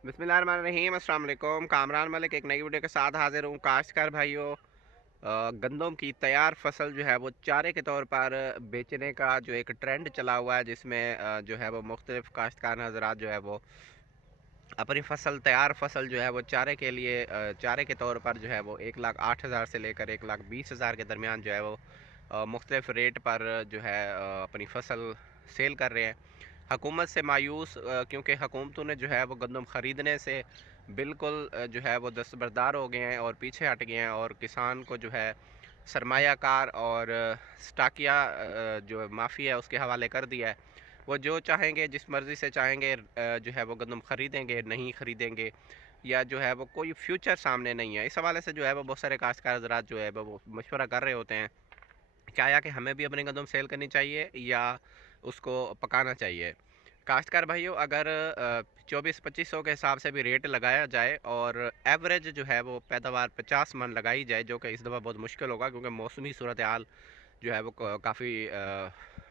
बिस्मिल्लाहिर्रहमानिर्रहीम। अस्सलाम वालेकुम। कामरान मलिक एक नई वीडियो के साथ हाजिर हूँ। काश्तकार भाइयों, गंदम की तैयार फसल जो है वो चारे के तौर पर बेचने का जो एक ट्रेंड चला हुआ है, जिसमें जो है वो मुख्तलिफ काश्तकार हज़रात जो है वो अपनी फसल तैयार फसल जो है वो चारे के लिए चारे के तौर पर जो है वो 1,08,000 से लेकर 1,20,000 के दरमियान जो है वो मुख्तलिफ रेट पर जो है अपनी फसल सेल कर रहे हैं। हुकूमत से मायूस, क्योंकि हुकूमतों ने जो है वो गंदम ख़रीदने से बिल्कुल जो है वो दस्तबरदार हो गए हैं और पीछे हट गए हैं, और किसान को जो है सरमायाकार और स्टाकिया जो माफ़ी है उसके हवाले कर दिया है। वो जो चाहेंगे, जिस मर्ज़ी से चाहेंगे जो है वो गंदम ख़रीदेंगे, नहीं ख़रीदेंगे, या जो है वो कोई फ्यूचर सामने नहीं है। इस हवाले से जो है वो बहुत सारे काश्तकार हज़रात जो है वो मशवरा कर रहे होते हैं, क्या या कि हमें भी अपनी गंदम सेल करनी चाहिए या उसको पकाना चाहिए। काश्तकार भाइयों, अगर 24-25 सौ के हिसाब से भी रेट लगाया जाए और एवरेज जो है वो पैदावार 50 मन लगाई जाए, जो कि इस दफ़ा बहुत मुश्किल होगा क्योंकि मौसमी सूरत हाल जो है वो काफ़ी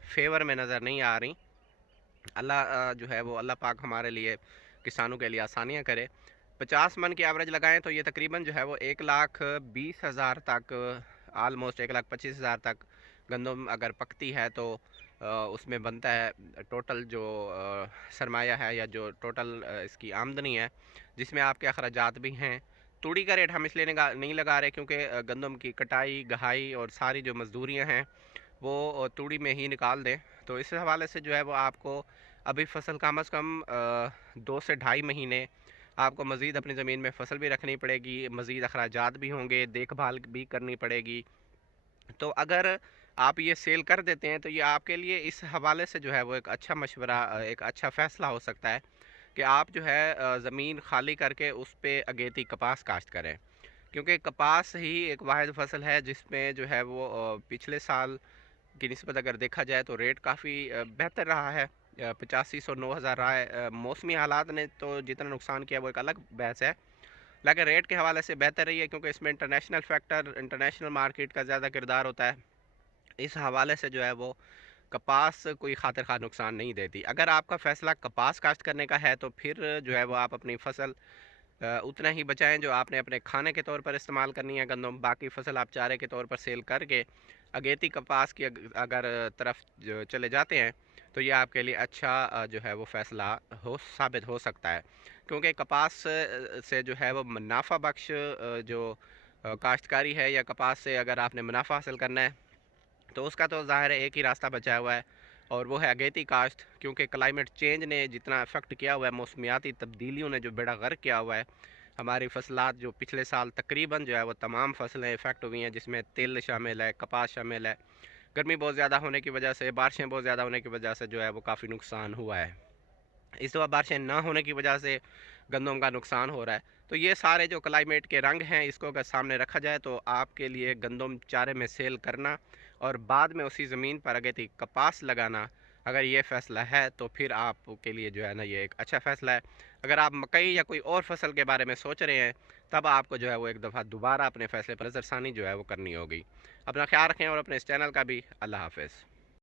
फेवर में नज़र नहीं आ रही। अल्लाह जो है वो अल्लाह पाक हमारे लिए, किसानों के लिए आसानियाँ करे। 50 मन की एवरेज लगाएं तो ये तकरीबन जो है वो 1,20,000 तक, आलमोस्ट 1,25,000 तक गंदम अगर पकती है तो उसमें बनता है टोटल जो सरमाया है या जो टोटल इसकी आमदनी है, जिसमें आपके अखराजात भी हैं। तूड़ी का रेट हम इसलिए नहीं लगा रहे क्योंकि गंदम की कटाई, गहाई और सारी जो मजदूरियाँ हैं वो तूड़ी में ही निकाल दें। तो इस हवाले से जो है वो आपको अभी फसल कम अज़ कम 2 से ढाई महीने आपको मज़ीद अपनी ज़मीन में फसल भी रखनी पड़ेगी, मज़ीद अखराजात भी होंगे, देखभाल भी करनी पड़ेगी। तो अगर आप ये सेल कर देते हैं तो ये आपके लिए इस हवाले से जो है वो एक अच्छा मशवरा, एक अच्छा फ़ैसला हो सकता है कि आप जो है ज़मीन खाली करके उस पे अगेती कपास काश्त करें, क्योंकि कपास ही एक वाहिद फसल है जिसमें जो है वो पिछले साल की निस्बत अगर देखा जाए तो रेट काफ़ी बेहतर रहा है। 85-100-9,000 रहा है। मौसमी हालात ने तो जितना नुकसान किया वो एक अलग बहस है, लेकिन रेट के हवाले से बेहतर रही है क्योंकि इसमें इंटरनेशनल फैक्टर, इंटरनेशनल मार्केट का ज़्यादा किरदार होता है। इस हवाले से जो है वो कपास कोई खातिर खा नुकसान नहीं देती। अगर आपका फ़ैसला कपास काश्त करने का है तो फिर जो है वो आप अपनी फसल उतना ही बचाएं जो आपने अपने खाने के तौर पर इस्तेमाल करनी है गंदम। बाकी फसल आप चारे के तौर पर सेल करके अगेती कपास की अगर तरफ जो चले जाते हैं तो ये आपके लिए अच्छा जो है वो फ़ैसला हो साबित हो सकता है, क्योंकि कपास से जो है वो मुनाफा बख्श जो काश्तकारी है, या कपास से अगर आपने मुनाफा हासिल करना है तो उसका तो ज़ाहिर है एक ही रास्ता बचा हुआ है, और वो है अगेती काश्त। क्योंकि क्लाइमेट चेंज ने जितना इफ़ेक्ट किया हुआ है, मौसमियाती तब्दीलियों ने जो बेड़ा गर्क किया हुआ है, हमारी फसलात जो पिछले साल तकरीबन जो है वो तमाम फसलें इफ़ेक्ट हुई हैं, जिसमें तिल शामिल है, कपास शामिल है। गर्मी बहुत ज़्यादा होने की वजह से, बारिशें बहुत ज़्यादा होने की वजह से जो है वो काफ़ी नुकसान हुआ है। इस दफ़ा बारिशें ना होने की वजह से गंदम का नुकसान हो रहा है। तो ये सारे जो क्लाइमेट के रंग हैं, इसको अगर सामने रखा जाए तो आपके लिए गंदम चारे में सेल करना और बाद में उसी ज़मीन पर अगेती कपास लगाना, अगर ये फ़ैसला है तो फिर आपके लिए जो है ना ये एक अच्छा फ़ैसला है। अगर आप मकई या कोई और फसल के बारे में सोच रहे हैं तब आपको जो है वो एक दफ़ा दोबारा अपने फ़ैसले पर नज़रसानी जो है वो करनी होगी। अपना ख्याल रखें और अपने इस चैनल का भी। अल्लाह हाफ़िज़।